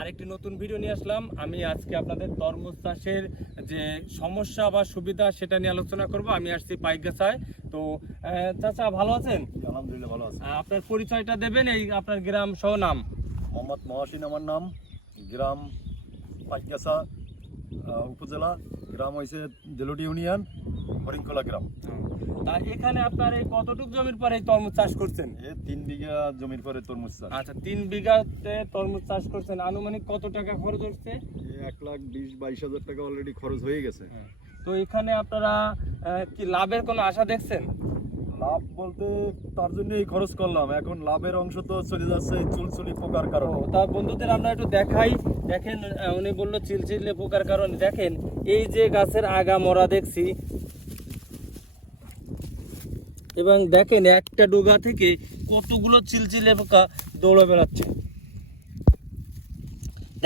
আরেকটি নতুন ভিডিও নিয়ে আসলাম। আমি আজকে আপনাদের তরমুজ চাষের যে সমস্যা বা সুবিধা সেটা নিয়ে আলোচনা করব। আমি আসছি পাইকগাছায়। তো চাচা ভালো আছেন? আলহামদুলিল্লাহ ভালো আছে। আপনার পরিচয়টা দেবেন, এই আপনার গ্রাম সহ নাম। মোহাম্মদ মহাসিন আমার নাম, গ্রাম পাইকগাছা উপজেলা, গ্রাম হয়েছে দেলুটি ইউনিয়ন, হরিণখোলা গ্রাম। তা এখানে আপনার এই কতটুকু জমির পরে এই তরমুজ চাষ করছেন? 3 বিঘা জমির পরে তরমুজ চাষ। আচ্ছা, 3 বিঘাতে তরমুজ চাষ করছেন। আনুমানিক কত টাকা খরচ হচ্ছে? 1,20,22,000 টাকা অলরেডি খরচ হয়ে গেছে। তো এখানে আপনারা কি লাভের কোনো আশা দেখছেন? লাভ বলতে তার জন্যই খরচ করলাম, এখন লাভের অংশ তো চলে যাচ্ছে চুলচুলি পোকার কারণে। তা বন্ধুদের আমরা একটু দেখাই। দেখেন, উনি বললো চিলচিলে পোকার কারণে। দেখেন এই যে গাছের আগা মরা দেখছি, এবং দেখেন একটা ডোগা থেকে কতগুলো চিলচিলে পোকা দৌড়ে বেড়াচ্ছে।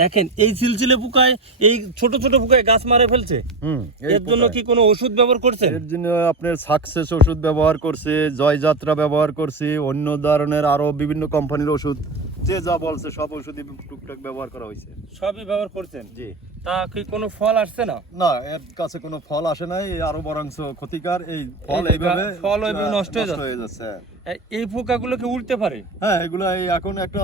দেখেন এই চিলচিলে পোকায়, এই ছোট ছোট পোকায় গাছ মারে ফেলছে। এর জন্য কি কোনো ওষুধ ব্যবহার করছেন? এর জন্য আপনার সাকসেস ওষুধ ব্যবহার করছে, জয়যাত্রা ব্যবহার করছে, অন্য ধরনের আরো বিভিন্ন কোম্পানির ওষুধ, যে যা বলছে সব ওষুধই টুকটাক ব্যবহার করা হয়েছে। সবই ব্যবহার করছেন? জি। তা কি কোনো ফল আসছে না? না, এর কাছে কোনো ফল আসে নাই, আরো বরঞ্চ ক্ষতিকার। এই ফল এইভাবে নষ্ট হয়ে যাচ্ছে। এই পোকাগুলো কি উঠতে পারে? হ্যাঁ, এগুলো এখন একটা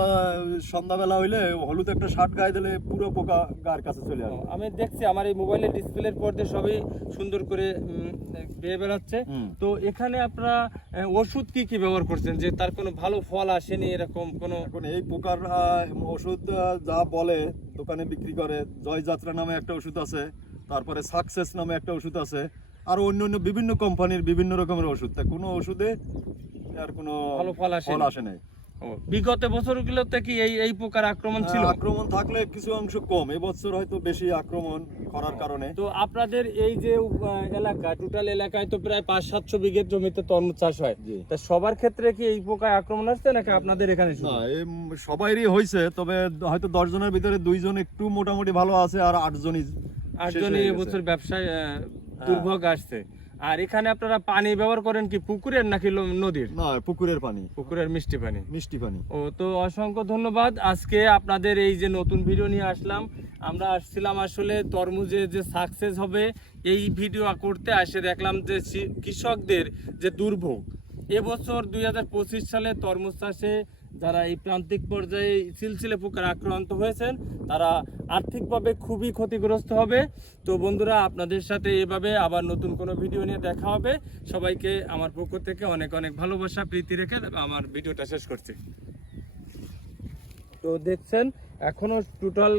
সন্ধ্যাবেলা হইলে হলুদ একটা শার্ট গায়ে দিলে পুরো পোকা গায়ের কাছে চলে আসে। আমি দেখছি আমার এই মোবাইলের ডিসপ্লের পর্দে সবই সুন্দর করে বেয়ে বেড়াচ্ছে। তো এখানে আপনারা ওষুধ কি কি ব্যবহার করছেন যে তার কোনো ভালো ফল আসেনি এরকম কোনো? এখন এই পোকার ওষুধ যা বলে দোকানে বিক্রি করে, জয়যাত্রা নামে একটা ওষুধ আছে, তারপরে সাকসেস নামে একটা ওষুধ আছে, আর অন্য অন্য বিভিন্ন কোম্পানির বিভিন্ন রকমের ওষুধ। তা কোনো ওষুধে আর কোনো ভালো ফল আসে নাই। বিগত বছরগুলোতে কি এই পোকার আক্রমণ ছিল? আক্রমণ থাকলে কিছু অংশ কম, এবছর হয়তো বেশি আক্রমণ করার কারণে। তো আপনাদের এই যে এলাকা, টোটাল এলাকায় তো প্রায় 500-700 বিঘে জমিতে তরমুজ চাষ হয়। তো সবার ক্ষেত্রে কি এই পোকায় আক্রমণ আসছে নাকি আপনাদের এখানে শুধু? না, সবাইরই হয়েছে, তবে হয়তো 10 জনের ভিতরে 2 জন একটু মোটামুটি ভালো আছে, আর 8 জনই এবছর ব্যবসায় দুর্ভোগ আসছে। আর এখানে আপনারা পানি ব্যবহার করেন কি পুকুরের নাকি নদীর? না, পুকুরের পানি, পুকুরের মিষ্টি পানি। মিষ্টি পানি। ও, তো অসংখ্য ধন্যবাদ। আজকে আপনাদের এই যে নতুন ভিডিও নিয়ে আসলাম। আমরা আসছিলাম আসলে তরমুজে যে সাকসেস হবে এই ভিডিও করতে, আসে দেখলাম যে কৃষকদের যে দুর্ভোগ এবছর 2025 সালে তরমুজ চাষে যারা এই প্রান্তিক পর্যায়ে সিলসিলে পোকার আক্রান্ত হয়েছেন তারা আর্থিকভাবে খুবই ক্ষতিগ্রস্ত হবে। তো বন্ধুরা, আপনাদের সাথে এভাবে আবার নতুন কোনো ভিডিও নিয়ে দেখা হবে। সবাইকে আমার পক্ষ থেকে অনেক অনেক ভালোবাসা প্রীতি রেখে আমার ভিডিওটা শেষ করছি। তো দেখছেন এখনো টোটাল